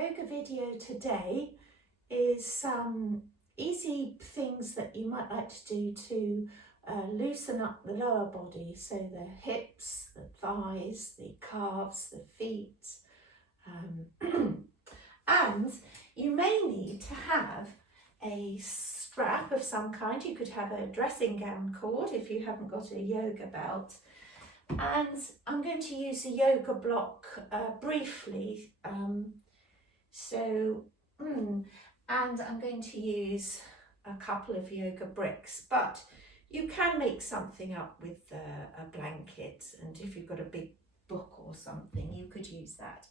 yoga video today is some easy things that you might like to do to loosen up the lower body, so the hips, the thighs, the calves, the feet, and you may need to have a strap of some kind. You could have a dressing gown cord if you haven't got a yoga belt. And I'm going to use a yoga block briefly. And I'm going to use a couple of yoga bricks, but you can make something up with a blanket, and if you've got a big book or something, you could use that.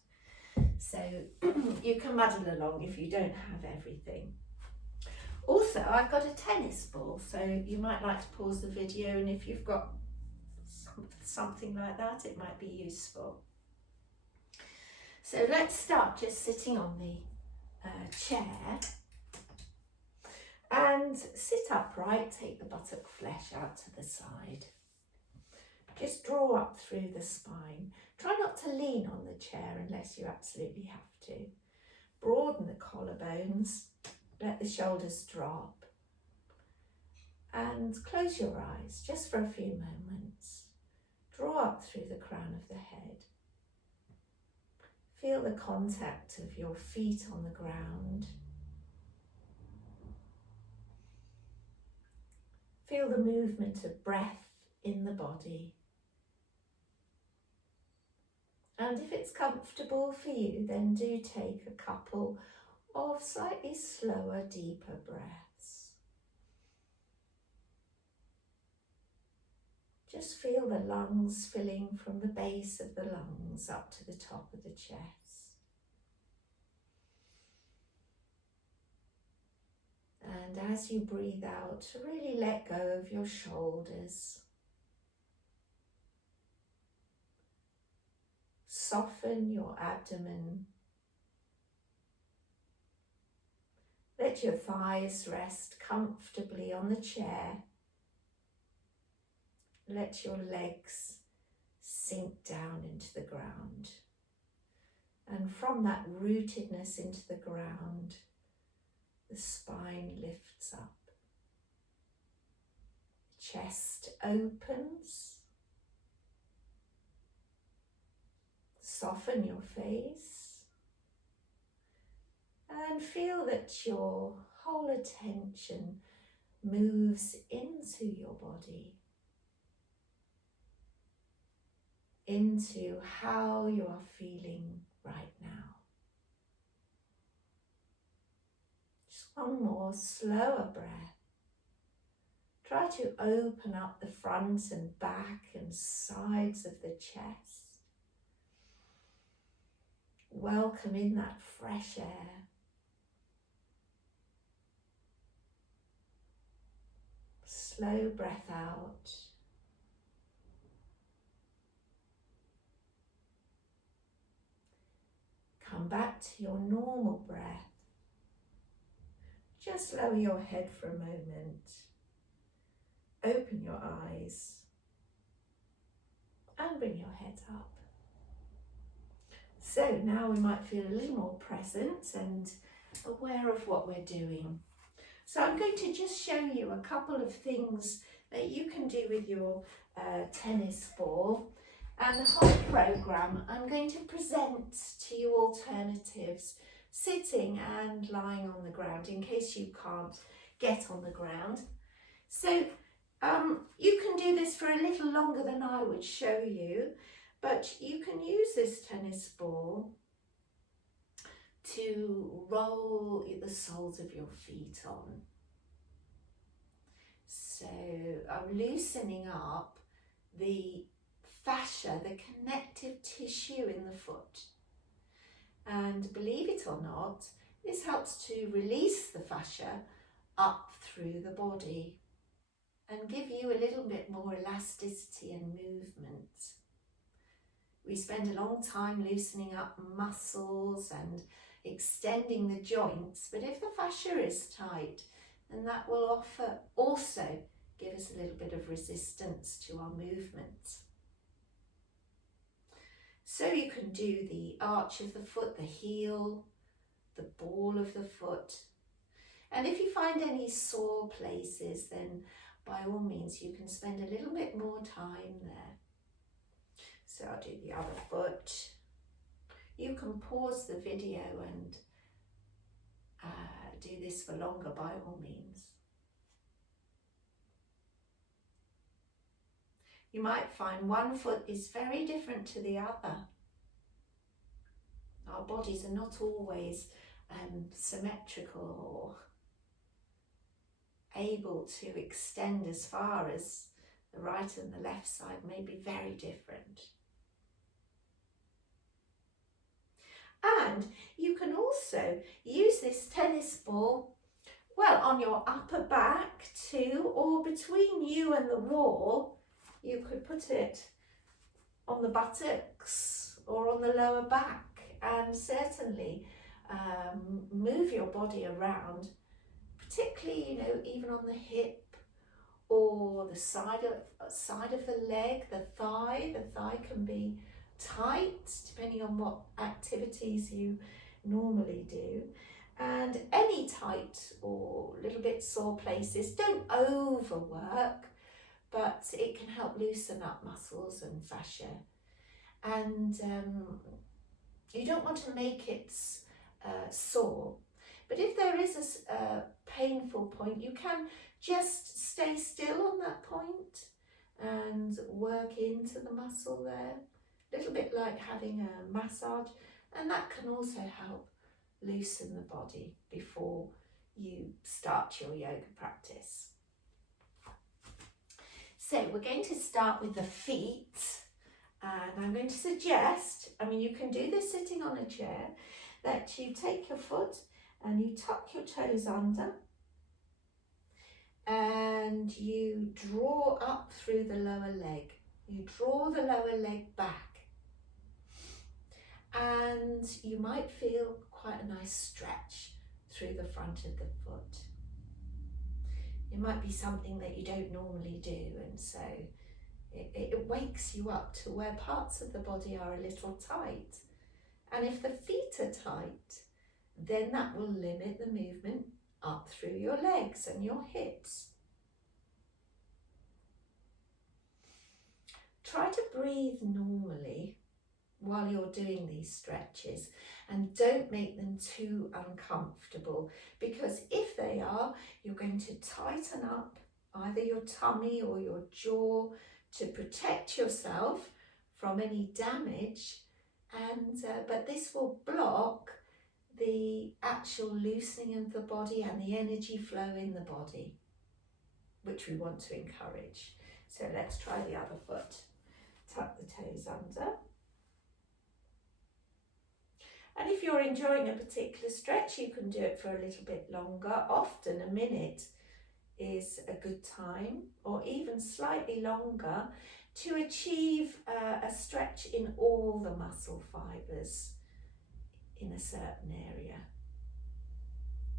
So you can muddle along if you don't have everything. Also, I've got a tennis ball, so you might like to pause the video, and if you've got something like that, it might be useful. So let's start just sitting on the chair and sit upright. Take the buttock flesh out to the side. Just draw up through the spine. Try not to lean on the chair unless you absolutely have to. Broaden the collarbones, let the shoulders drop, and close your eyes just for a few moments. Draw up through the crown of the head. Feel the contact of your feet on the ground. Feel the movement of breath in the body. And if it's comfortable for you, then do take a couple of slightly slower, deeper breaths. Just feel the lungs filling from the base of the lungs up to the top of the chest. And as you breathe out, really let go of your shoulders. Soften your abdomen. Let your thighs rest comfortably on the chair. Let your legs sink down into the ground. And from that rootedness into the ground, the spine lifts up. Chest opens. Soften your face. And feel that your whole attention moves into your body. Into how you are feeling right now. Just one more slower breath. Try to open up the front and back and sides of the chest. Welcome in that fresh air. Slow breath out. Come back to your normal breath. Just lower your head for a moment. Open your eyes and bring your head up. So now we might feel a little more present and aware of what we're doing. So I'm going to just show you a couple of things that you can do with your tennis ball. And the whole programme, I'm going to present to you alternatives, sitting and lying on the ground, in case you can't get on the ground. So you can do this for a little longer than I would show you, but you can use this tennis ball to roll the soles of your feet on. So I'm loosening up the fascia, the connective tissue in the foot. And believe it or not, this helps to release the fascia up through the body and give you a little bit more elasticity and movement. We spend a long time loosening up muscles and extending the joints, but if the fascia is tight, then that will also give us a little bit of resistance to our movement. So you can do the arch of the foot, the heel, the ball of the foot. And if you find any sore places, then by all means you can spend a little bit more time there. So I'll do the other foot. You can pause the video and do this for longer by all means. You might find one foot is very different to the other. Our bodies are not always symmetrical or able to extend as far as the right and the left side, may be very different. And you can also use this tennis ball, well, on your upper back too, or between you and the wall. You could put it on the buttocks or on the lower back, and certainly move your body around, particularly, even on the hip or the side of the leg, the thigh. The thigh can be tight depending on what activities you normally do, and any tight or little bit sore places, don't overwork, but it can help loosen up muscles and fascia. And you don't want to make it sore, but if there is a painful point, you can just stay still on that point and work into the muscle there. A little bit like having a massage, and that can also help loosen the body before you start your yoga practice. So we're going to start with the feet, and I'm going to suggest, you can do this sitting on a chair, that you take your foot and you tuck your toes under and you draw up through the lower leg. You draw the lower leg back. And you might feel quite a nice stretch through the front of the foot. It might be something that you don't normally do, and so it wakes you up to where parts of the body are a little tight. And if the feet are tight, then that will limit the movement up through your legs and your hips. Try to breathe normally while you're doing these stretches, and don't make them too uncomfortable, because if they are, you're going to tighten up either your tummy or your jaw to protect yourself from any damage, and but this will block the actual loosening of the body and the energy flow in the body, which we want to encourage. So let's try the other foot. Tuck the toes under. And if you're enjoying a particular stretch, you can do it for a little bit longer. Often a minute is a good time, or even slightly longer, to achieve a stretch in all the muscle fibres in a certain area.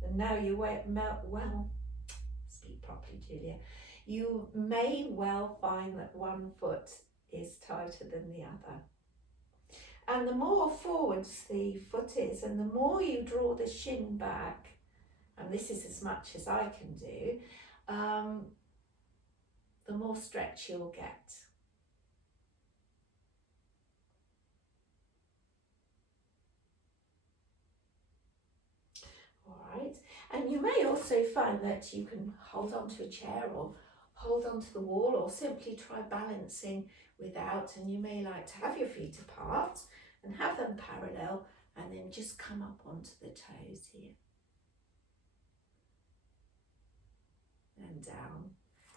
And now you speak properly, Julia. You may well find that one foot is tighter than the other. And the more forwards the foot is, and the more you draw the shin back, and this is as much as I can do, the more stretch you'll get. All right, and you may also find that you can hold onto a chair or hold onto the wall, or simply try balancing without, and you may like to have your feet apart and have them parallel, and then just come up onto the toes here and down.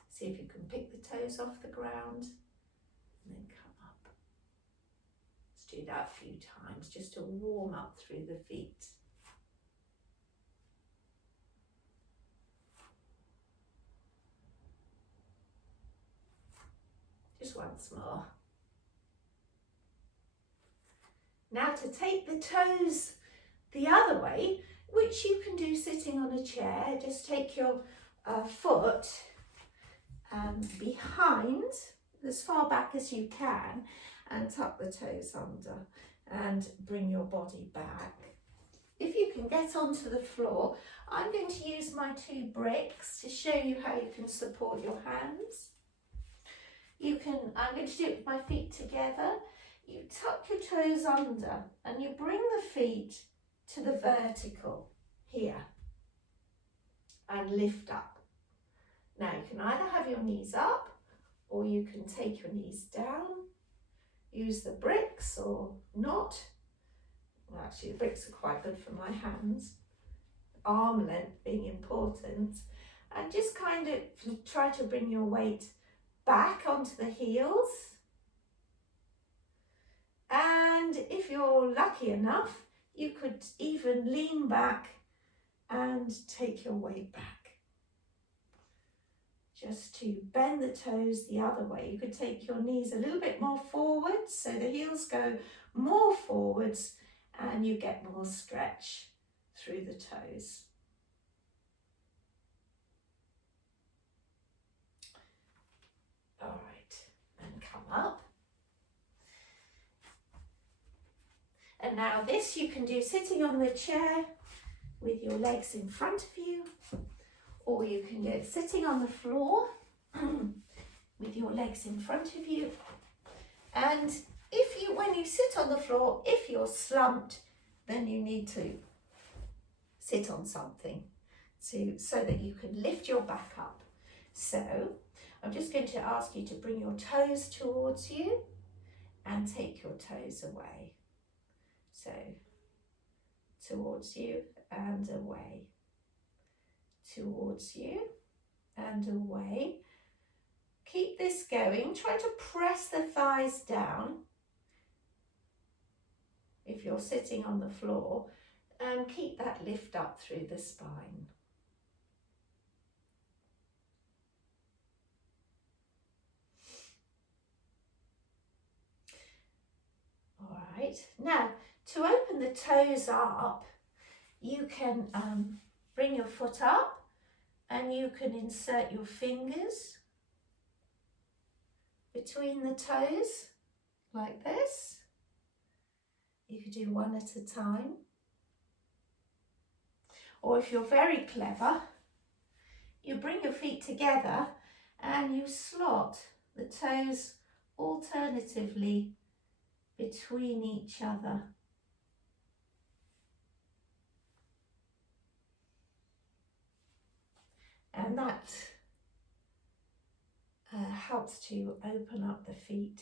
See if you can pick the toes off the ground and then come up. Let's do that a few times just to warm up through the feet. Just once more. Now to take the toes the other way, which you can do sitting on a chair, just take your foot behind, as far back as you can, and tuck the toes under and bring your body back. if you can get onto the floor, I'm going to use my 2 bricks to show you how you can support your hands. I'm going to do it with my feet together. You tuck your toes under and you bring the feet to the vertical here and lift up. Now you can either have your knees up or you can take your knees down. Use the bricks or not. Well, actually the bricks are quite good for my hands. Arm length being important. And just kind of try to bring your weight back onto the heels. And if you're lucky enough, you could even lean back and take your weight back. Just to bend the toes the other way. You could take your knees a little bit more forwards, so the heels go more forwards and you get more stretch through the toes. All right, and come up. And now this you can do sitting on the chair with your legs in front of you, or you can do it sitting on the floor with your legs in front of you. And when you sit on the floor, if you're slumped, then you need to sit on something so that you can lift your back up. So I'm just going to ask you to bring your toes towards you and take your toes away. So towards you and away, towards you and away. Keep this going. Try to press the thighs down if you're sitting on the floor, and keep that lift up through the spine. All right, now to open the toes up, you can bring your foot up and you can insert your fingers between the toes like this. You could do one at a time. Or if you're very clever, you bring your feet together and you slot the toes alternatively between each other. And that helps to open up the feet.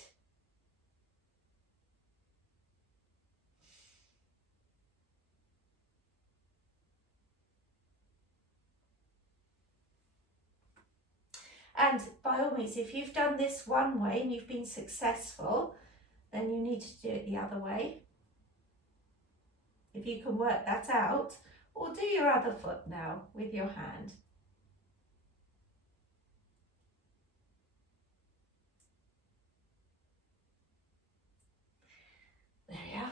And by all means, if you've done this one way and you've been successful, then you need to do it the other way. If you can work that out, or do your other foot now with your hand. There we are.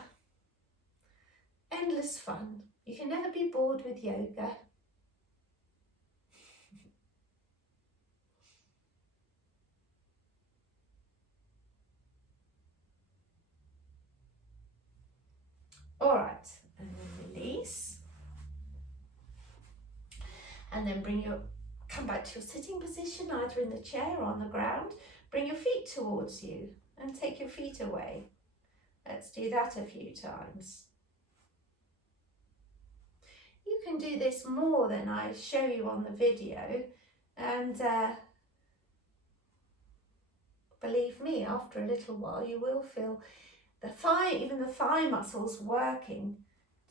Endless fun. You can never be bored with yoga. All right, and then release. And then come back to your sitting position, either in the chair or on the ground. Bring your feet towards you and take your feet away. Let's do that a few times. You can do this more than I show you on the video, and believe me, after a little while you will feel even the thigh muscles working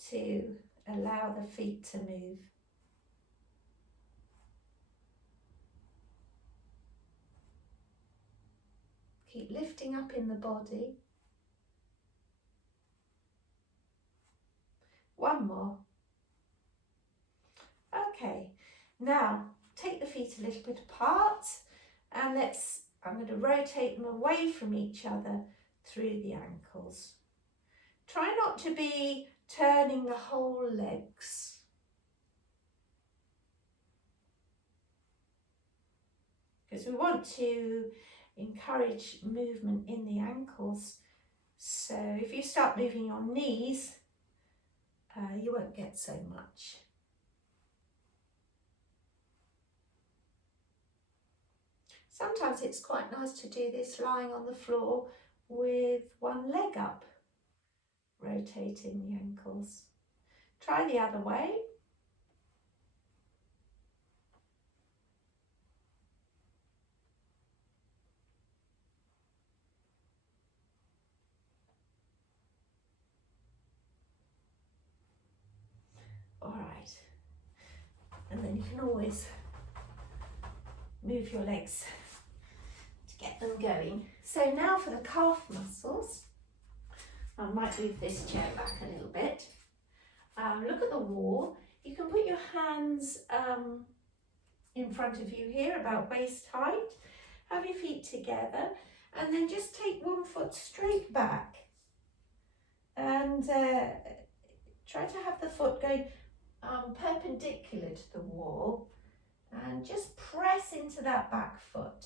to allow the feet to move. Keep lifting up in the body. One more. Okay, now take the feet a little bit apart and I'm going to rotate them away from each other through the ankles. Try not to be turning the whole legs. Because we want to encourage movement in the ankles. So if you start moving your knees, you won't get so much. Sometimes it's quite nice to do this lying on the floor with one leg up, rotating the ankles. Try the other way. All right, and then you can always move your legs to get them going. So now for the calf muscles. I might move this chair back a little bit. Look at the wall. You can put your hands in front of you here, about waist height. Have your feet together, and then just take one foot straight back and try to have the foot going perpendicular to the wall, and just press into that back foot.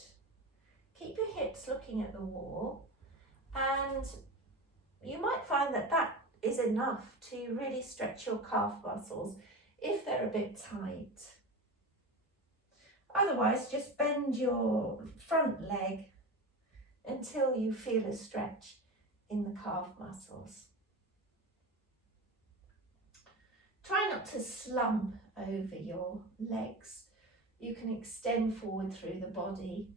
Keep your hips looking at the wall, and you might find that that is enough to really stretch your calf muscles if they're a bit tight. Otherwise, just bend your front leg until you feel a stretch in the calf muscles. Try not to slump over your legs. You can extend forward through the body.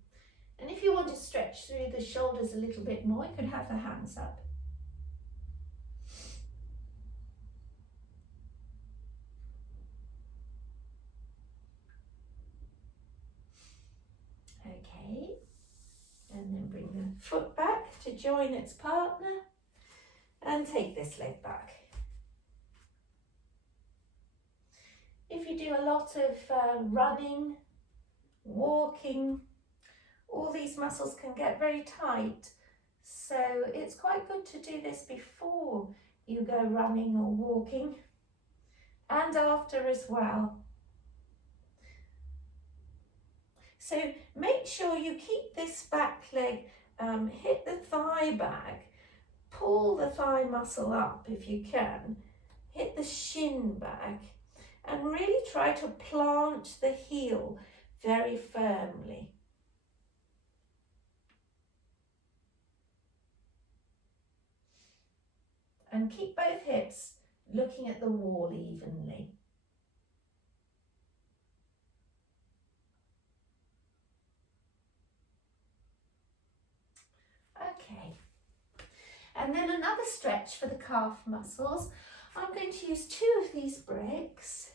And if you want to stretch through the shoulders a little bit more, you can have the hands up. Okay, and then bring the foot back to join its partner and take this leg back. If you do a lot of running, walking, all these muscles can get very tight. So it's quite good to do this before you go running or walking, and after as well. So make sure you keep this back leg, hit the thigh back, pull the thigh muscle up if you can, hit the shin back, and really try to plant the heel very firmly. And keep both hips looking at the wall evenly. Okay. And then another stretch for the calf muscles. I'm going to use 2 of these bricks.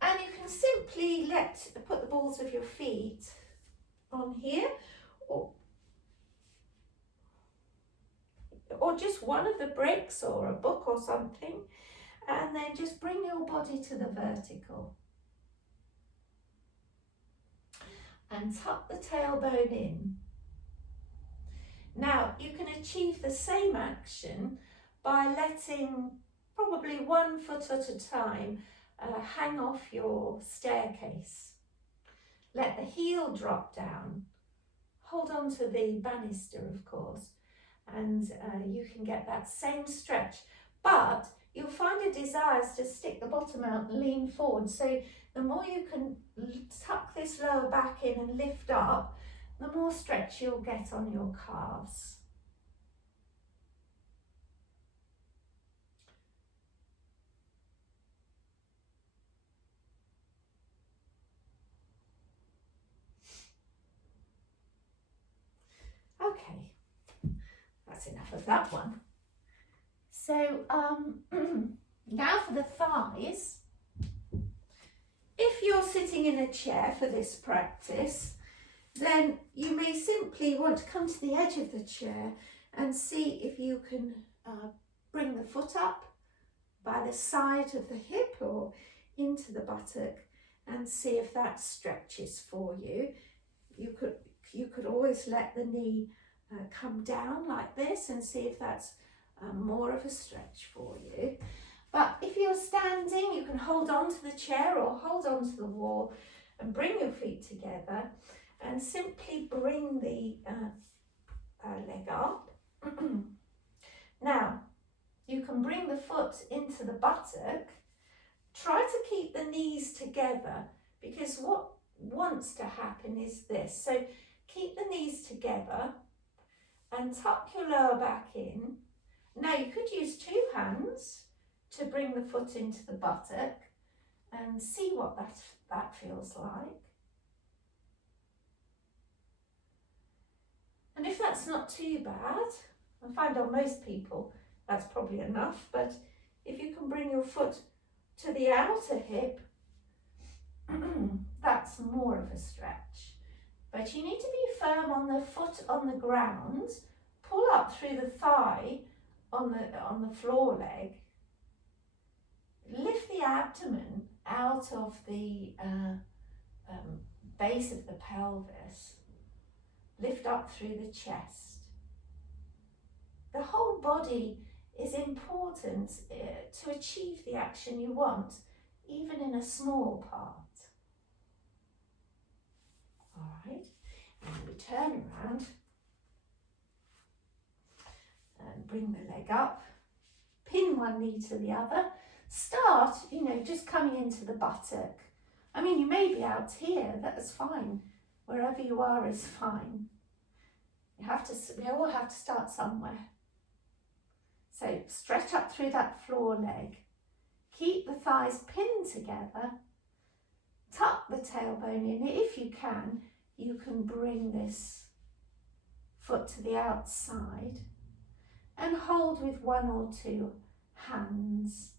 And you can simply put the balls of your feet on here, or just one of the bricks or a book or something, and then just bring your body to the vertical. And tuck the tailbone in. Now you can achieve the same action by letting probably 1 foot at a time hang off your staircase. Let the heel drop down. Hold on to the banister, of course, and you can get that same stretch. But you'll find a desire to stick the bottom out and lean forward. So the more you can tuck this lower back in and lift up, the more stretch you'll get on your calves. Okay, that's enough of that one. So now for the thighs. If you're sitting in a chair for this practice, then you may simply want to come to the edge of the chair and see if you can bring the foot up by the side of the hip or into the buttock and see if that stretches for you. You could always let the knee come down like this and see if that's more of a stretch for you. But if you're standing, you can hold on to the chair or hold on to the wall and bring your feet together and simply bring the leg up. Now, you can bring the foot into the buttock. Try to keep the knees together, because what wants to happen is this. So keep the knees together and tuck your lower back in. Now you could use two hands to bring the foot into the buttock and see what that feels like. And if that's not too bad, I find on most people that's probably enough, but if you can bring your foot to the outer hip, that's more of a stretch. But you need to be firm on the foot on the ground, pull up through the thigh on the floor leg, lift the abdomen out of the base of the pelvis, lift up through the chest. The whole body is important to achieve the action you want, even in a small part. All right, and we turn around and bring the leg up, pin one knee to the other. Start, just coming into the buttock. I mean, you may be out here, that's fine. Wherever you are is fine. We all have to start somewhere. So stretch up through that floor leg. Keep the thighs pinned together. Tuck the tailbone in. If you can bring this foot to the outside and hold with one or two hands.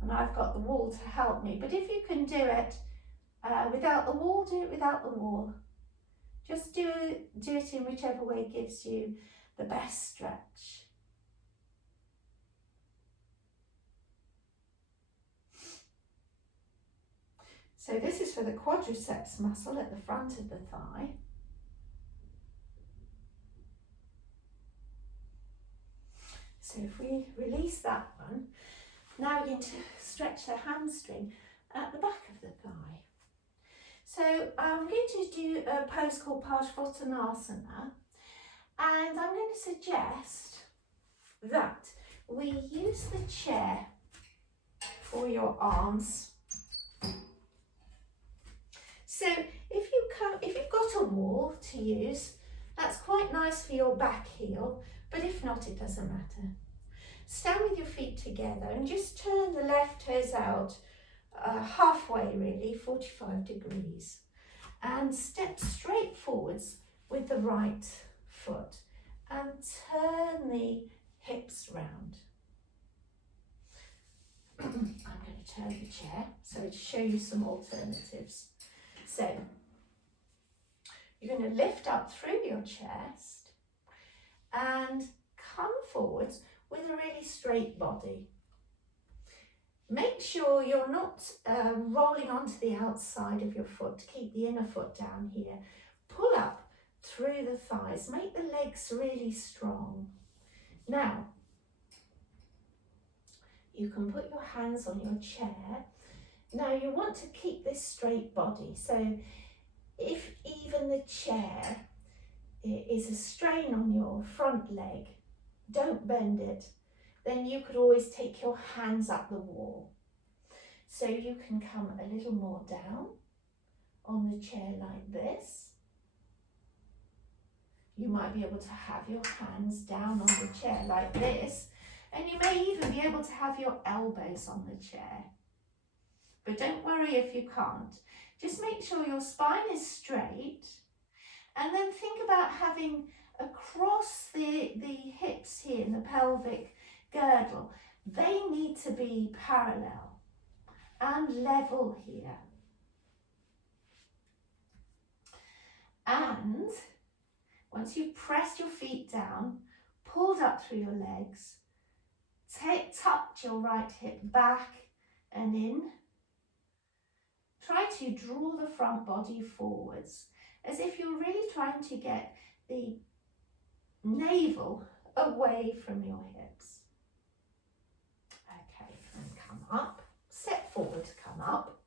And I've got the wall to help me, but if you can do it without the wall, do it without the wall. Just do it in whichever way gives you the best stretch. So this is for the quadriceps muscle at the front of the thigh. So if we release that one, now we're going to stretch the hamstring at the back of the thigh. So I'm going to do a pose called Parsvottanasana, and I'm going to suggest that we use the chair for your arms. So if you've got a wall to use, that's quite nice for your back heel, but if not, it doesn't matter. Stand with your feet together and just turn the left toes out halfway, really, 45 degrees, and step straight forwards with the right foot and turn the hips round. I'm going to turn the chair so to show you some alternatives. So you're going to lift up through your chest and come forwards with a really straight body. Make sure you're not rolling onto the outside of your foot. Keep the inner foot down here. Pull up through the thighs. Make the legs really strong. Now, you can put your hands on your chair. Now you want to keep this straight body. So if even the chair is a strain on your front leg, don't bend it. Then you could always take your hands up the wall. So you can come a little more down on the chair like this. You might be able to have your hands down on the chair like this, and you may even be able to have your elbows on the chair. But don't worry if you can't. Just make sure your spine is straight, and then think about having across the hips here in the pelvic girdle, they need to be parallel and level here. And once you've pressed your feet down, pulled up through your legs, tucked your right hip back and in, try to draw the front body forwards as if you're really trying to get the navel away from your hips. Okay, and come up, step forward, come up,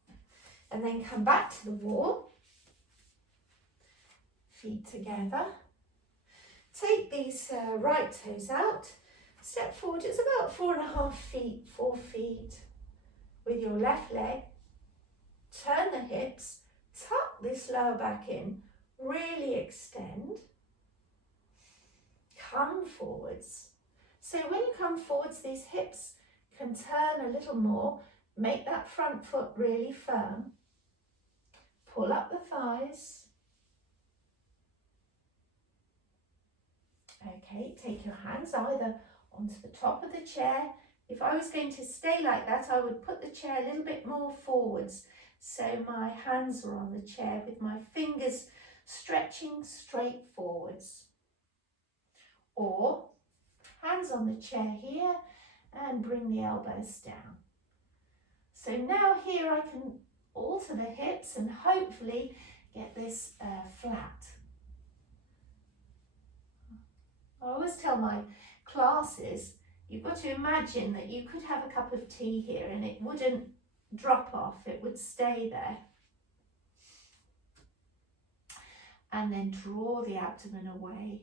and then come back to the wall. Feet together. Take these right toes out Step forward, it's about 4.5 feet, 4 feet with your left leg. Turn the hips, tuck this lower back in, really extend. Come forwards. So when you come forwards, these hips can turn a little more. Make that front foot really firm. Pull up the thighs. Okay, take your hands either onto the top of the chair. If I was going to stay like that, I would put the chair a little bit more forwards so my hands were on the chair with my fingers stretching straight forwards. Or hands on the chair here and bring the elbows down. So now here I can alter the hips and hopefully get this flat. I always tell my classes, you've got to imagine that you could have a cup of tea here and it wouldn't drop off, it would stay there. And then draw the abdomen away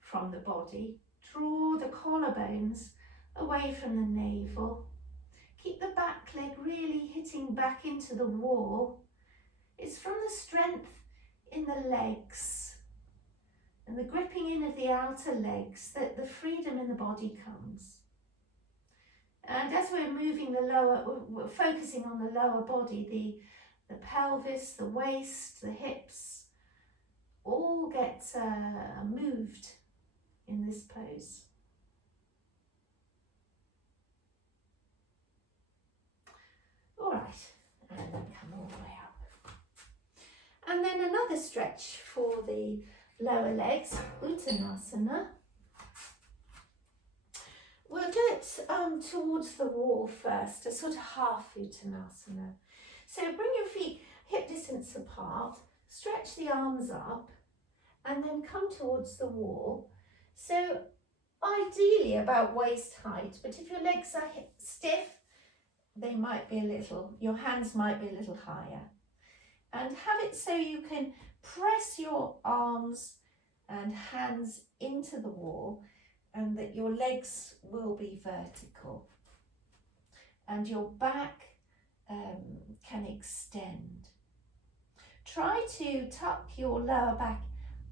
from the body. Draw the collarbones away from the navel. Keep the back leg really hitting back into the wall. It's from the strength in the legs and the gripping in of the outer legs that the freedom in the body comes. And as we're moving we're focusing on the lower body, the pelvis, the waist, the hips, all get moved in this pose. All right, and then come all the way up. And then another stretch for the lower legs, Uttanasana. We'll do it towards the wall first, a sort of half Uttanasana. So bring your feet hip distance apart, stretch the arms up, and then come towards the wall. So ideally about waist height, but if your legs are stiff, they might be your hands might be a little higher. And have it so you can press your arms and hands into the wall and that your legs will be vertical. And your back can extend. Try to tuck your lower back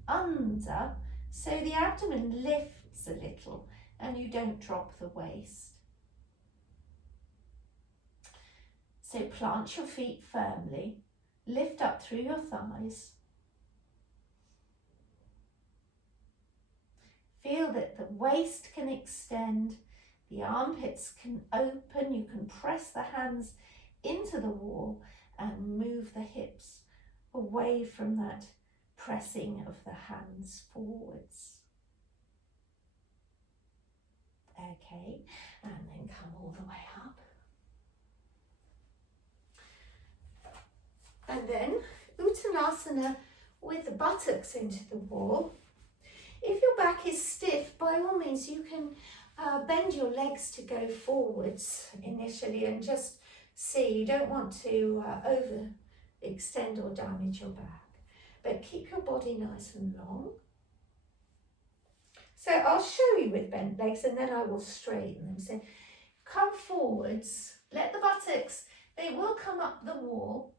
under so the abdomen lifts a little and you don't drop the waist. So plant your feet firmly, lift up through your thighs. Feel that the waist can extend, the armpits can open, you can press the hands into the wall and move the hips away from that pressing of the hands forwards. Okay, and then come all the way up. And then Uttanasana with the buttocks into the wall. If your back is stiff, by all means you can bend your legs to go forwards initially and just see. You don't want to overextend or damage your back, but keep your body nice and long. So I'll show you with bent legs and then I will straighten them. So come forwards, let the buttocks, they will come up the wall.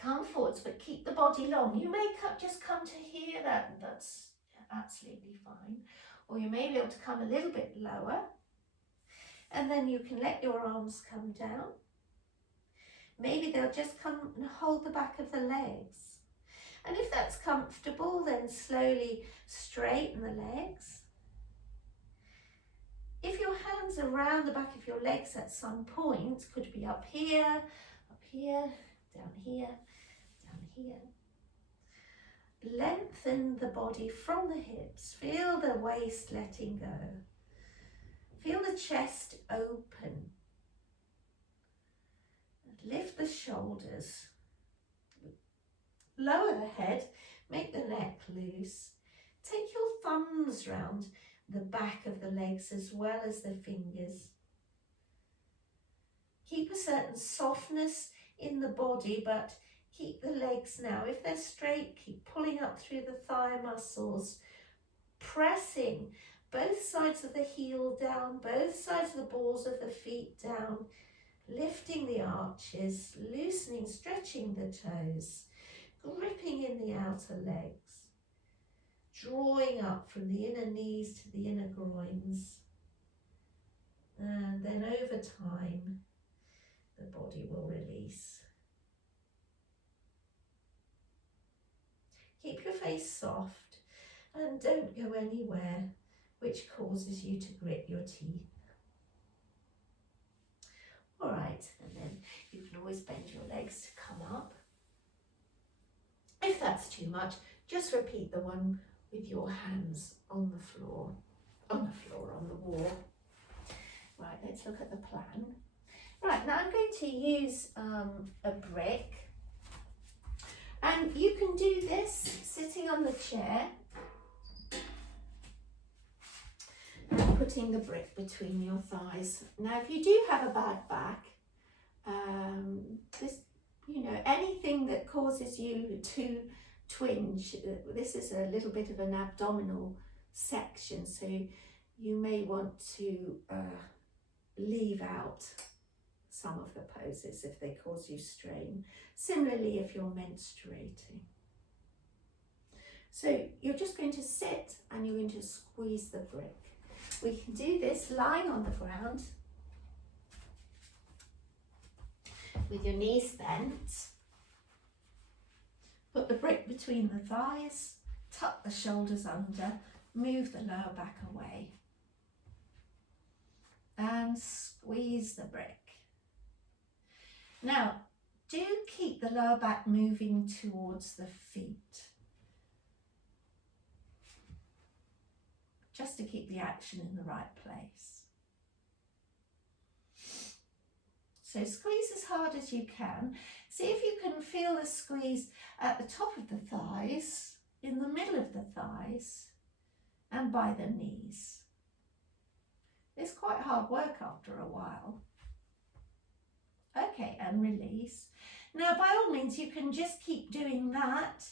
Come forwards, but keep the body long. You may just come to here, that's absolutely fine. Or you may be able to come a little bit lower. And then you can let your arms come down. Maybe they'll just come and hold the back of the legs. And if that's comfortable, then slowly straighten the legs. If your hands are around the back of your legs at some point, could be up here, down here, down here. Lengthen the body from the hips. Feel the waist letting go. Feel the chest open. Lift the shoulders. Lower the head. Make the neck loose. Take your thumbs round the back of the legs as well as the fingers. Keep a certain softness in the body, but keep the legs now. If they're straight, keep pulling up through the thigh muscles, pressing both sides of the heel down, both sides of the balls of the feet down, lifting the arches, loosening, stretching the toes, gripping in the outer legs, drawing up from the inner knees to the inner groins. And then over time, the body will release. Keep your face soft and don't go anywhere which causes you to grit your teeth. All right, and then you can always bend your legs to come up. If that's too much, just repeat the one with your hands on the floor, on the wall. Right, let's look at the plan. Right, now I'm going to use a brick, and you can do this sitting on the chair and putting the brick between your thighs. Now, if you do have a bad back, anything that causes you to twinge, this is a little bit of an abdominal section, so you may want to leave out some of the poses if they cause you strain. Similarly, if you're menstruating. So you're just going to sit and you're going to squeeze the brick. We can do this lying on the ground with your knees bent. Put the brick between the thighs, tuck the shoulders under, move the lower back away, and squeeze the brick. Now, do keep the lower back moving towards the feet, just to keep the action in the right place. So squeeze as hard as you can. See if you can feel the squeeze at the top of the thighs, in the middle of the thighs, and by the knees. It's quite hard work after a while. Okay, and release. Now, by all means, you can just keep doing that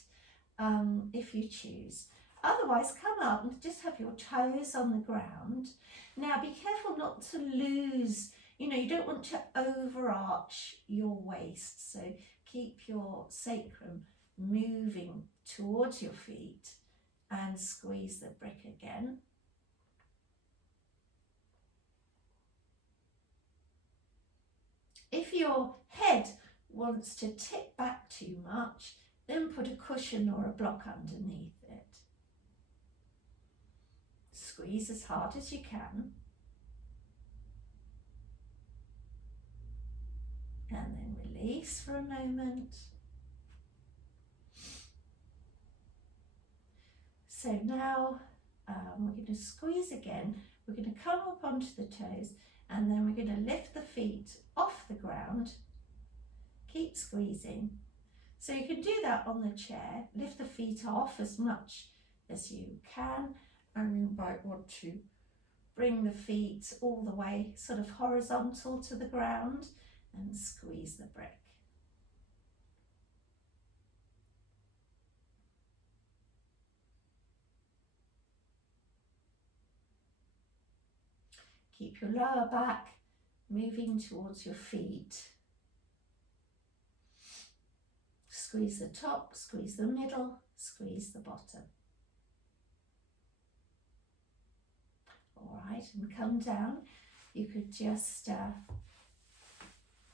if you choose. Otherwise, come up and just have your toes on the ground. Now, be careful not to lose, you don't want to overarch your waist. So keep your sacrum moving towards your feet and squeeze the brick again. If your head wants to tip back too much, then put a cushion or a block underneath it. Squeeze as hard as you can. And then release for a moment. So now we're going to squeeze again. We're going to come up onto the toes, and then we're going to lift the feet off the ground. Keep squeezing. So you can do that on the chair. Lift the feet off as much as you can, and you might want to bring the feet all the way sort of horizontal to the ground and squeeze the brick. Keep your lower back moving towards your feet. Squeeze the top, squeeze the middle, squeeze the bottom. All right, and come down. You could just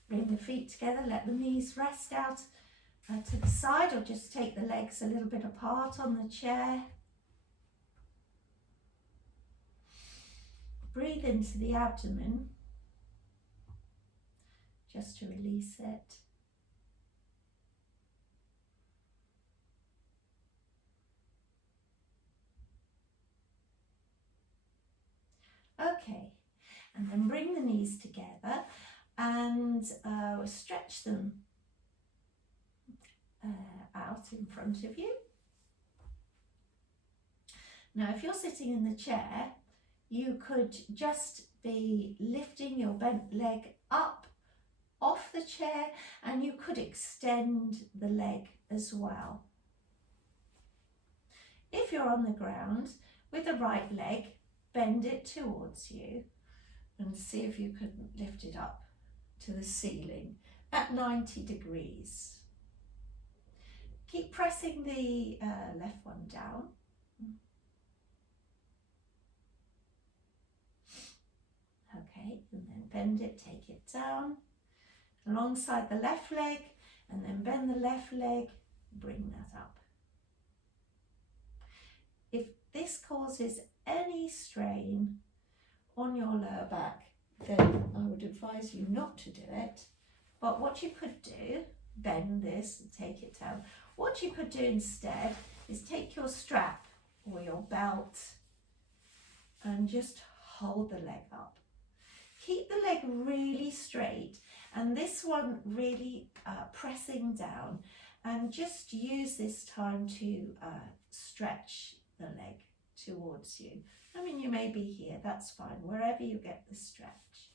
bring the feet together, let the knees rest out to the side, or just take the legs a little bit apart on the chair. Breathe into the abdomen, just to release it. Okay, and then bring the knees together and stretch them out in front of you. Now, if you're sitting in the chair, you could just be lifting your bent leg up off the chair, and you could extend the leg as well. If you're on the ground with the right leg, bend it towards you and see if you can lift it up to the ceiling at 90 degrees. Keep pressing the left one down. Okay, and then bend it, take it down alongside the left leg, and then bend the left leg, bring that up. If this causes any strain on your lower back, then I would advise you not to do it. But what you could do, bend this and take it down. What you could do instead is take your strap or your belt and just hold the leg up. Keep the leg really straight and this one really pressing down, and just use this time to stretch the leg towards you. I mean, you may be here, that's fine, wherever you get the stretch.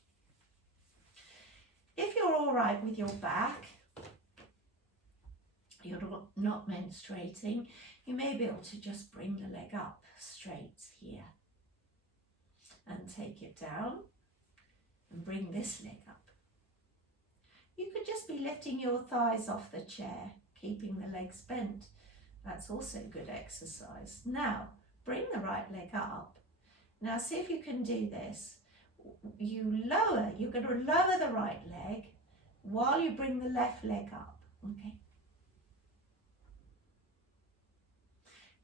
If you're all right with your back, you're not menstruating, you may be able to just bring the leg up straight here and take it down and bring this leg up. You could just be lifting your thighs off the chair, keeping the legs bent. That's also good exercise. Now, bring the right leg up. Now, see if you can do this. You're going to lower the right leg while you bring the left leg up, okay?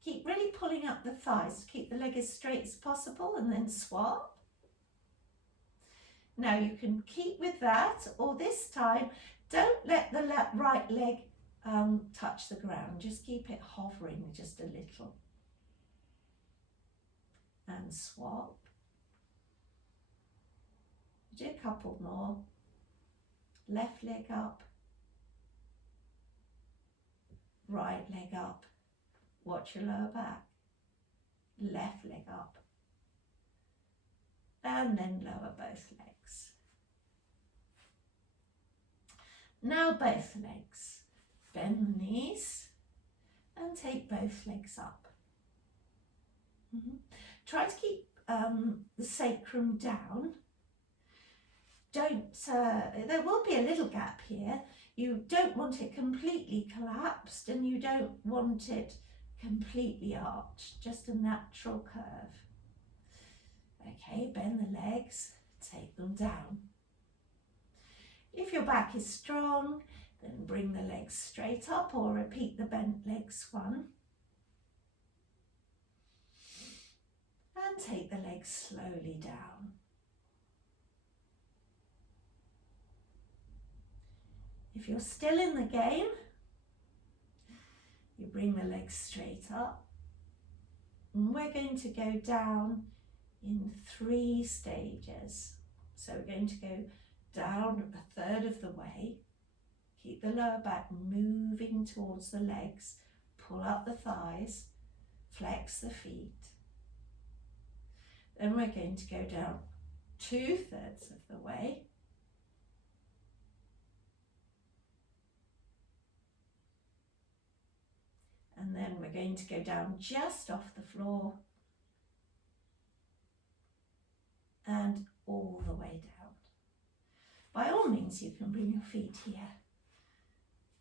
Keep really pulling up the thighs to keep the leg as straight as possible, and then swap. Now you can keep with that, or this time, don't let the right leg touch the ground. Just keep it hovering just a little. And swap. Do a couple more. Left leg up. Right leg up. Watch your lower back. Left leg up. And then lower both legs. Now both legs. Bend the knees and take both legs up. Try to keep the sacrum down. There will be a little gap here. You don't want it completely collapsed and you don't want it completely arched, just a natural curve. Okay, bend the legs, take them down. If your back is strong, then bring the legs straight up or repeat the bent legs one. And take the legs slowly down. If you're still in the game, you bring the legs straight up. And we're going to go down in 3 stages. So we're going to go down a third of the way. Keep the lower back moving towards the legs. Pull up the thighs. Flex the feet. Then we're going to go down 2/3 of the way. And then we're going to go down just off the floor and all the way down. By all means, you can bring your feet here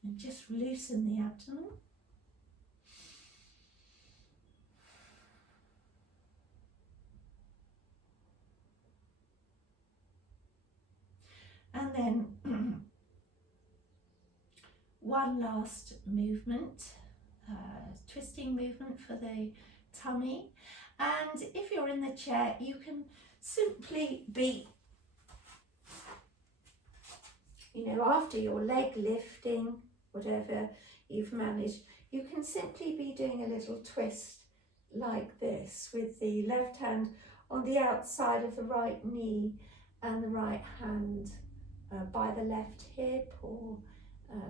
and just loosen the abdomen. And then one last movement, twisting movement for the tummy. And if you're in the chair, you can simply be, after your leg lifting, whatever you've managed, you can simply be doing a little twist like this with the left hand on the outside of the right knee and the right hand by the left hip or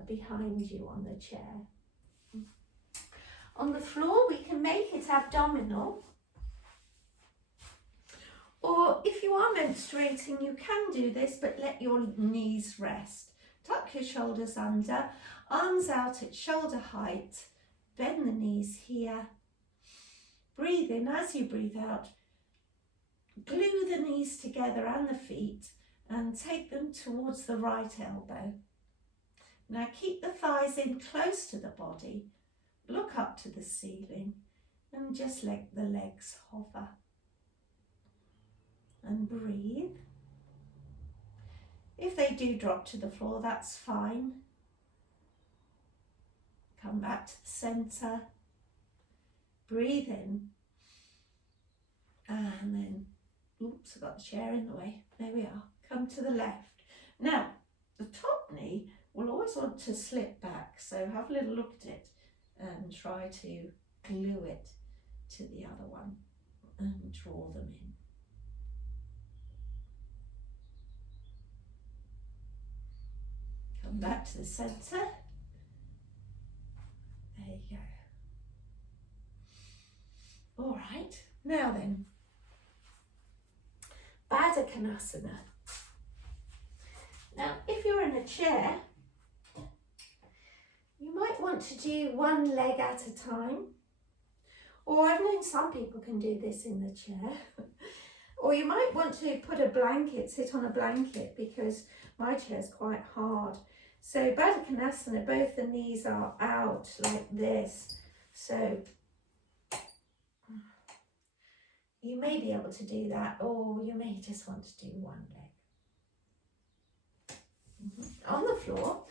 behind you on the chair. On the floor, we can make it abdominal. Or if you are menstruating, you can do this, but let your knees rest. Tuck your shoulders under, arms out at shoulder height, bend the knees here. Breathe in as you breathe out. glue the knees together and the feet and take them towards the right elbow. Now keep the thighs in close to the body, look up to the ceiling and just let the legs hover. And breathe. If they do drop to the floor, that's fine. Come back to the centre. Breathe in. And then, oops, I got the chair in the way. There we are. Come to the left. Now, the top knee will always want to slip back, so have a little look at it and try to glue it to the other one and draw them in. Come back to the centre. There you go. All right, now then, Baddha Konasana. Now, if you're in a chair, you might want to do one leg at a time. Or I've known some people can do this in the chair. Or you might want to put a blanket, sit on a blanket, because my chair's quite hard. So Baddha Konasana, both the knees are out like this. So you may be able to do that, or you may just want to do one leg. On the floor,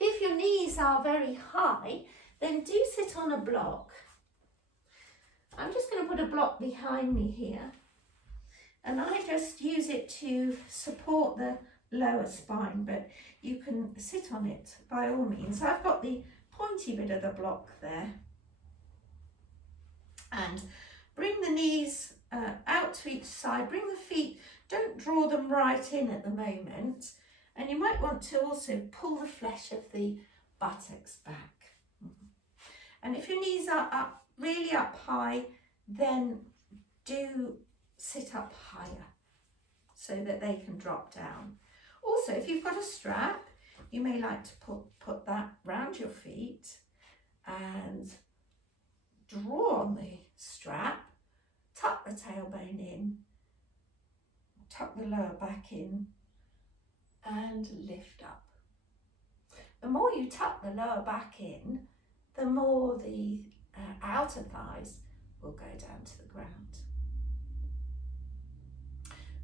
if your knees are very high, then do sit on a block. I'm just going to put a block behind me here, and I just use it to support the lower spine, but you can sit on it by all means. So I've got the pointy bit of the block there, and bring the knees out to each side, bring the feet, don't draw them right in at the moment, and you might want to also pull the flesh of the buttocks back. And if your knees are up, really up high, then do sit up higher so that they can drop down. Also, if you've got a strap, you may like to put that round your feet and draw on the strap, tuck the tailbone in, tuck the lower back in and lift up. The more you tuck the lower back in, the more the outer thighs will go down to the ground.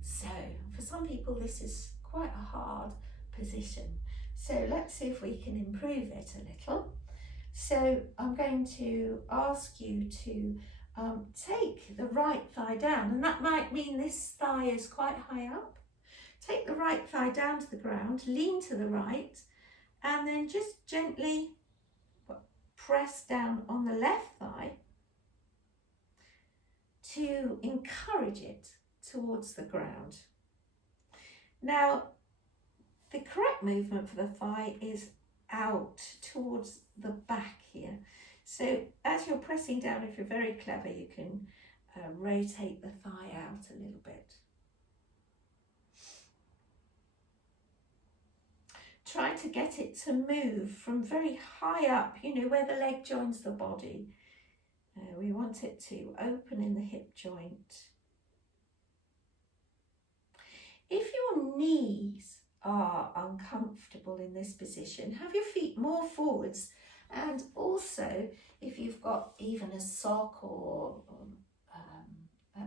So for some people this is quite a hard position. So let's see if we can improve it a little. So I'm going to ask you to take the right thigh down, and that might mean this thigh is quite high up. Take the right thigh down to the ground, lean to the right, and then just gently press down on the left thigh to encourage it towards the ground. Now, the correct movement for the thigh is out towards the back here. So as you're pressing down, if you're very clever, you can rotate the thigh out a little bit. Try to get it to move from very high up, you know, where the leg joins the body. We want it to open in the hip joint. If your knees are uncomfortable in this position, have your feet more forwards, and also if you've got even a sock or a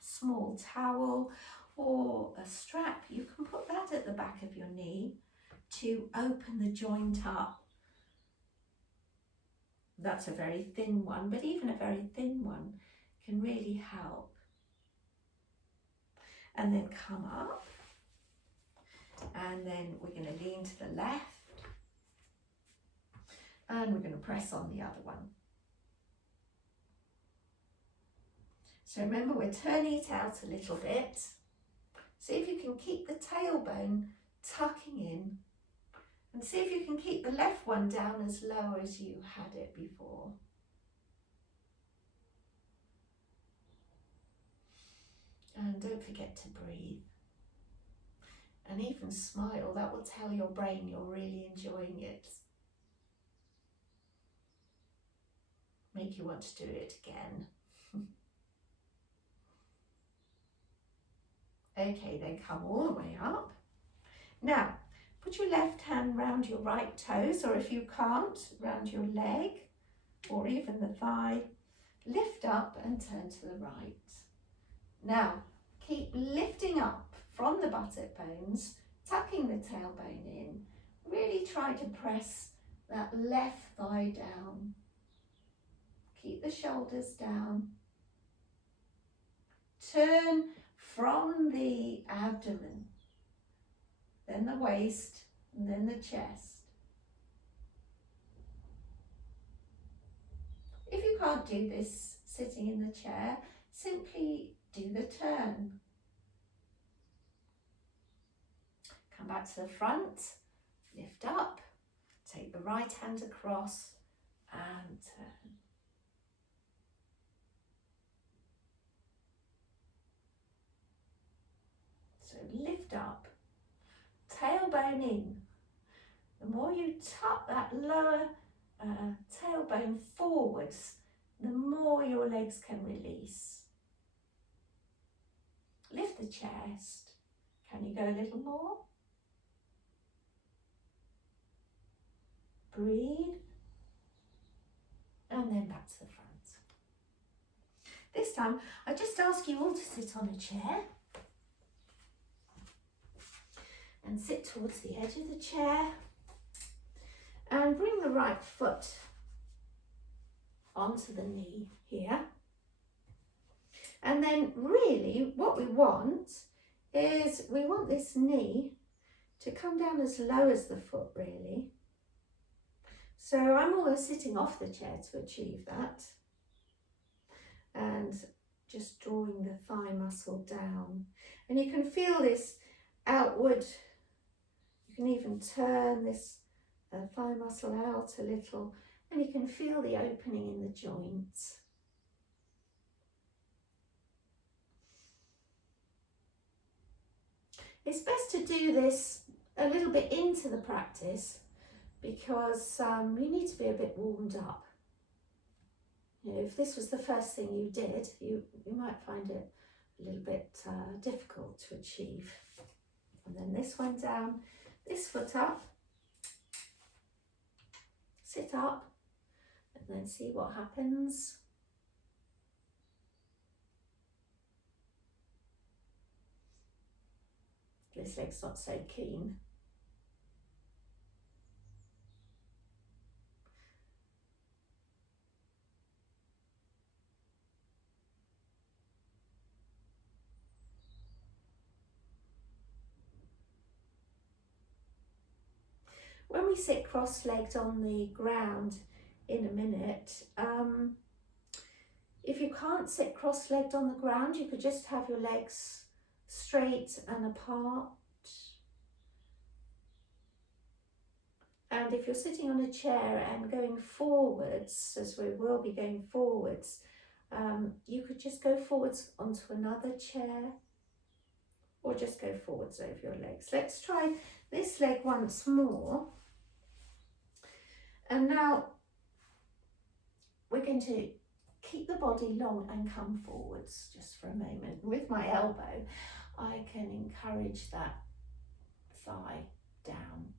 small towel or a strap, you can put that at the back of your knee to open the joint up. That's a very thin one, but even a very thin one can really help. And then come up, and then we're going to lean to the left, and we're going to press on the other one. So remember, we're turning it out a little bit. See if you can keep the tailbone tucking in, and see if you can keep the left one down as low as you had it before. And don't forget to breathe. And even smile, that will tell your brain you're really enjoying it. Make you want to do it again. Okay, then come all the way up. Now, put your left hand round your right toes, or if you can't, round your leg or even the thigh. Lift up and turn to the right. Now, keep lifting up from the buttock bones, tucking the tailbone in. Really try to press that left thigh down. Keep the shoulders down. Turn from the abdomen, then the waist, and then the chest. If you can't do this sitting in the chair, simply do the turn. Come back to the front, lift up, take the right hand across and turn. So lift up, tailbone in. The more you tuck that lower tailbone forwards, the more your legs can release. Lift the chest. Can you go a little more? Breathe. And then back to the front. This time, I just ask you all to sit on a chair. And sit towards the edge of the chair. And bring the right foot onto the knee here. And then really what we want is we want this knee to come down as low as the foot really. So I'm almost sitting off the chair to achieve that. And just drawing the thigh muscle down. And you can feel this outward. You can even turn this thigh muscle out a little, and you can feel the opening in the joints. It's best to do this a little bit into the practice because you need to be a bit warmed up. You know, if this was the first thing you did, you might find it a little bit difficult to achieve. And then this one down, this foot up, sit up, and then see what happens. This leg's not so keen. When we sit cross-legged on the ground in a minute, if you can't sit cross-legged on the ground, you could just have your legs straight and apart. And if you're sitting on a chair and going forwards, as we will be going forwards, you could just go forwards onto another chair or just go forwards over your legs. Let's try this leg once more. And now we're going to keep the body long and come forwards just for a moment. With my elbow, I can encourage that thigh down.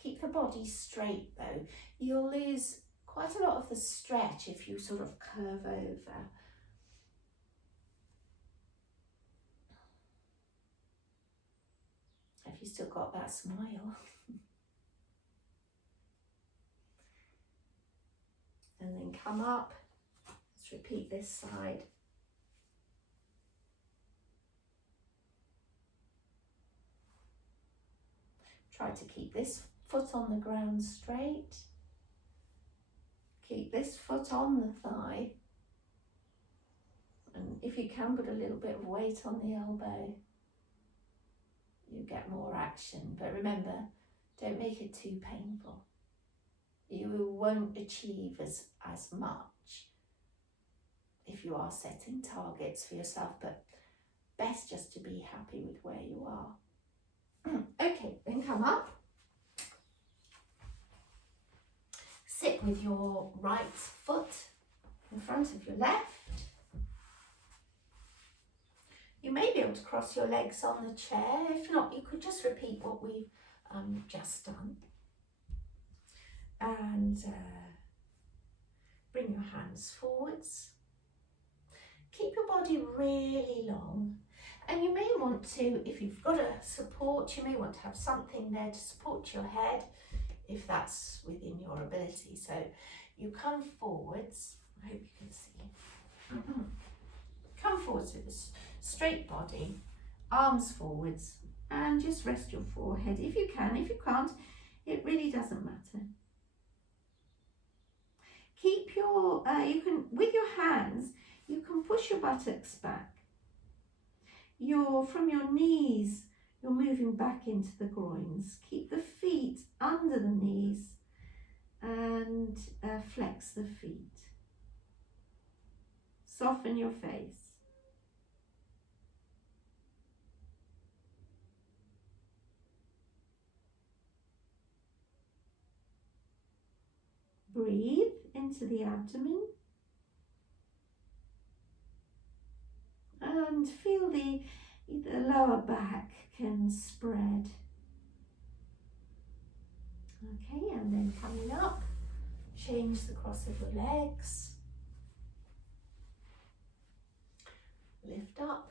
Keep the body straight though. You'll lose quite a lot of the stretch if you sort of curve over. Have you still got that smile? And then come up. Let's repeat this side. Try to keep this foot on the ground straight. Keep this foot on the thigh. And if you can, put a little bit of weight on the elbow. You get more action. But remember, don't make it too painful. You won't achieve as much if you are setting targets for yourself, but best just to be happy with where you are. Okay, then come up. Sit with your right foot in front of your left. You may be able to cross your legs on the chair. If not, you could just repeat what we've just done. And bring your hands forwards. Keep your body really long. And you may want to, if you've got a support, you may want to have something there to support your head, if that's within your ability. So you come forwards, I hope you can see. Come forwards with a straight body, arms forwards, and just rest your forehead if you can. If you can't, it really doesn't matter. Keep your, you can, with your hands, you can push your buttocks back. From your knees, you're moving back into the groins. Keep the feet under the knees and flex the feet. Soften your face. Breathe into the abdomen. And feel the lower back can spread. Okay, and then coming up, change the cross of the legs. Lift up,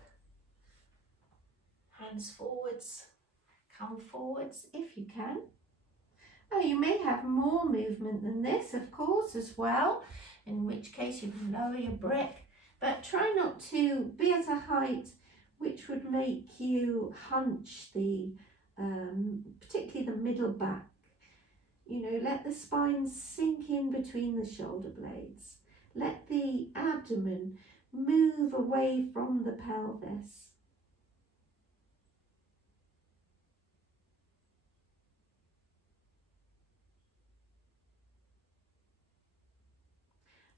hands forwards, come forwards if you can. Oh, you may have more movement than this, of course, as well, in which case you can lower your brick, but try not to be at a height which would make you hunch the, particularly the middle back. You know, let the spine sink in between the shoulder blades. Let the abdomen move away from the pelvis.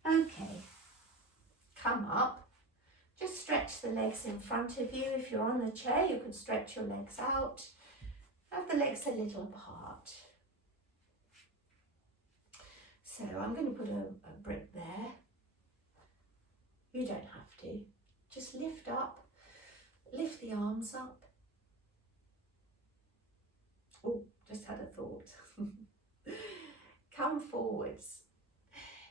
Okay, come up. Just stretch the legs in front of you. If you're on the chair, you can stretch your legs out. Have the legs a little apart. So I'm going to put a brick there. You don't have to. Just lift up, lift the arms up. Oh, just had a thought. Come forwards.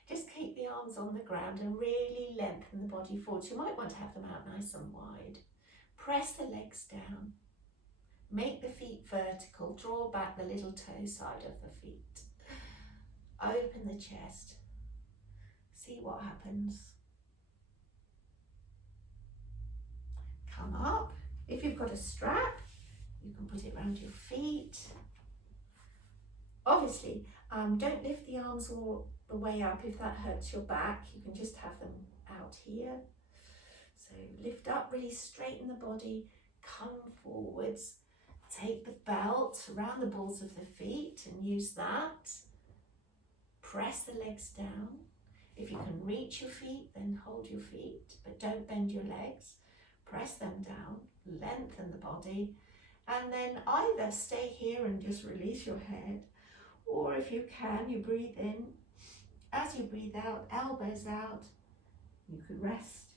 Just keep the arms on the ground and really lengthen the body forwards. You might want to have them out nice and wide. Press the legs down. Make the feet vertical. Draw back the little toe side of the feet. Open the chest. See what happens. Come up. If you've got a strap, you can put it around your feet. Obviously, don't lift the arms all the way up if that hurts your back. You can just have them out here. So lift up, really straighten the body, come forwards. Take the belt around the balls of the feet and use that. Press the legs down. If you can reach your feet, then hold your feet, but don't bend your legs. Press them down, lengthen the body, and then either stay here and just release your head, or if you can, you breathe in. As you breathe out, elbows out, you could rest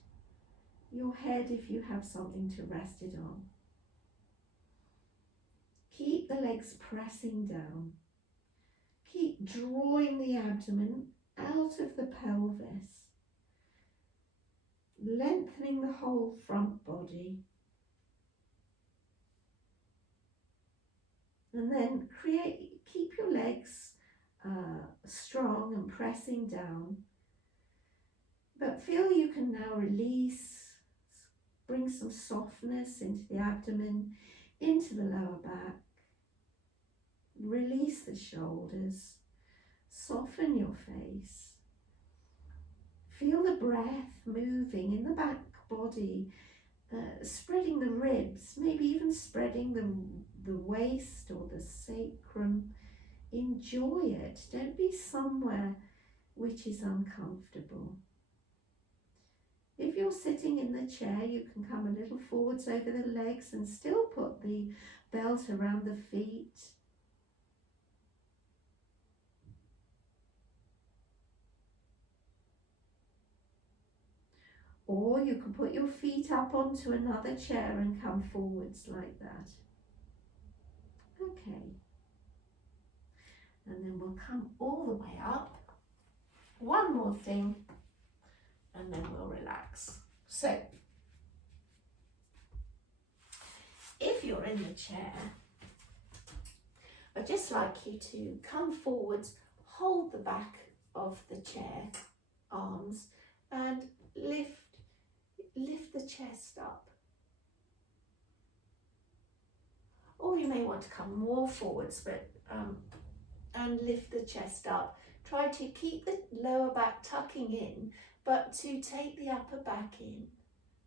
your head if you have something to rest it on. Keep the legs pressing down. Keep drawing the abdomen out of the pelvis, lengthening the whole front body. And then keep your legs strong and pressing down, but feel you can now release, bring some softness into the abdomen, into the lower back. Release the shoulders, soften your face. Feel the breath moving in the back body, spreading the ribs, maybe even spreading the waist or the sacrum. Enjoy it. Don't be somewhere which is uncomfortable. If you're sitting in the chair, you can come a little forwards over the legs and still put the belt around the feet. Or you can put your feet up onto another chair and come forwards like that. Okay. And then we'll come all the way up. One more thing, and then we'll relax. So, if you're in the chair, I'd just like you to come forwards, hold the back of the chair arms, and lift the chest up. Or you may want to come more forwards, but and lift the chest up. Try to keep the lower back tucking in, but to take the upper back in,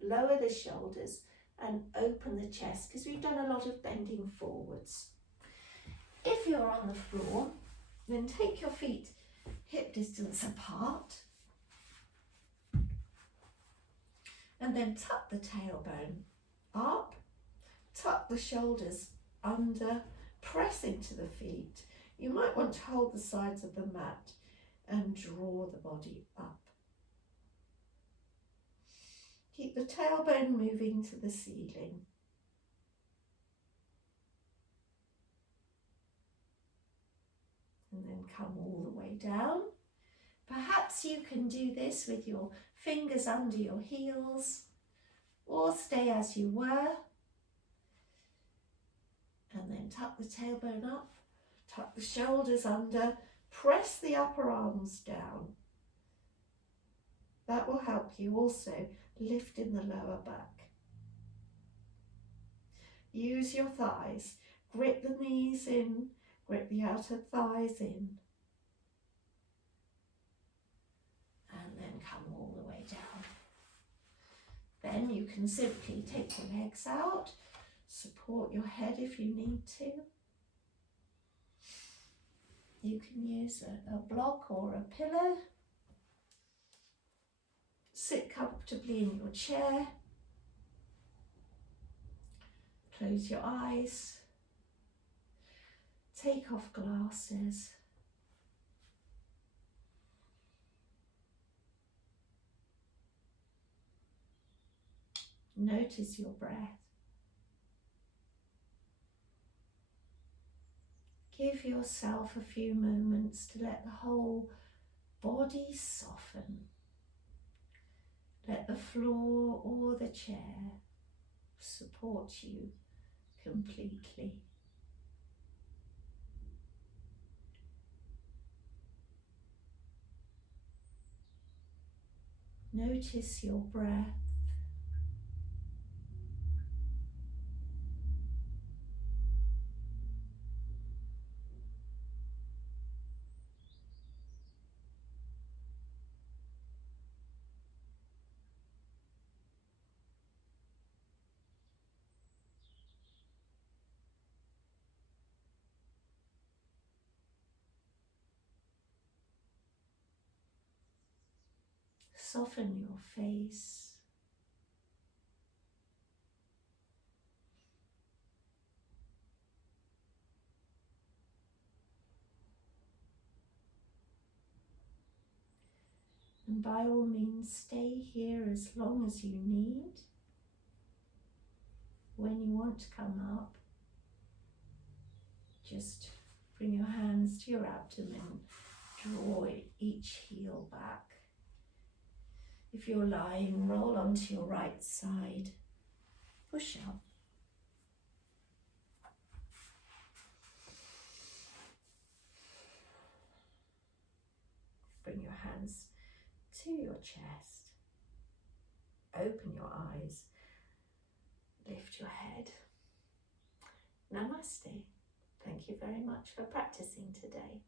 lower the shoulders and open the chest, because we've done a lot of bending forwards. If you're on the floor, then take your feet hip distance apart and then tuck the tailbone up, tuck the shoulders under, press into the feet. You might want to hold the sides of the mat and draw the body up. Keep the tailbone moving to the ceiling. And then come all the way down. Perhaps you can do this with your fingers under your heels, or stay as you were. And then tuck the tailbone up, tuck the shoulders under, press the upper arms down. That will help you also lift in the lower back. Use your thighs, grip the knees in, grip the outer thighs in. And then come all the way down. Then you can simply take your legs out, support your head if you need to. You can use a block or a pillow. Sit comfortably in your chair. Close your eyes. Take off glasses. Notice your breath. Give yourself a few moments to let the whole body soften. Let the floor or the chair support you completely. Notice your breath. Soften your face. And by all means, stay here as long as you need. When you want to come up, just bring your hands to your abdomen, draw each heel back. If you're lying, roll onto your right side, push up. Bring your hands to your chest, open your eyes, lift your head. Namaste. Thank you very much for practicing today.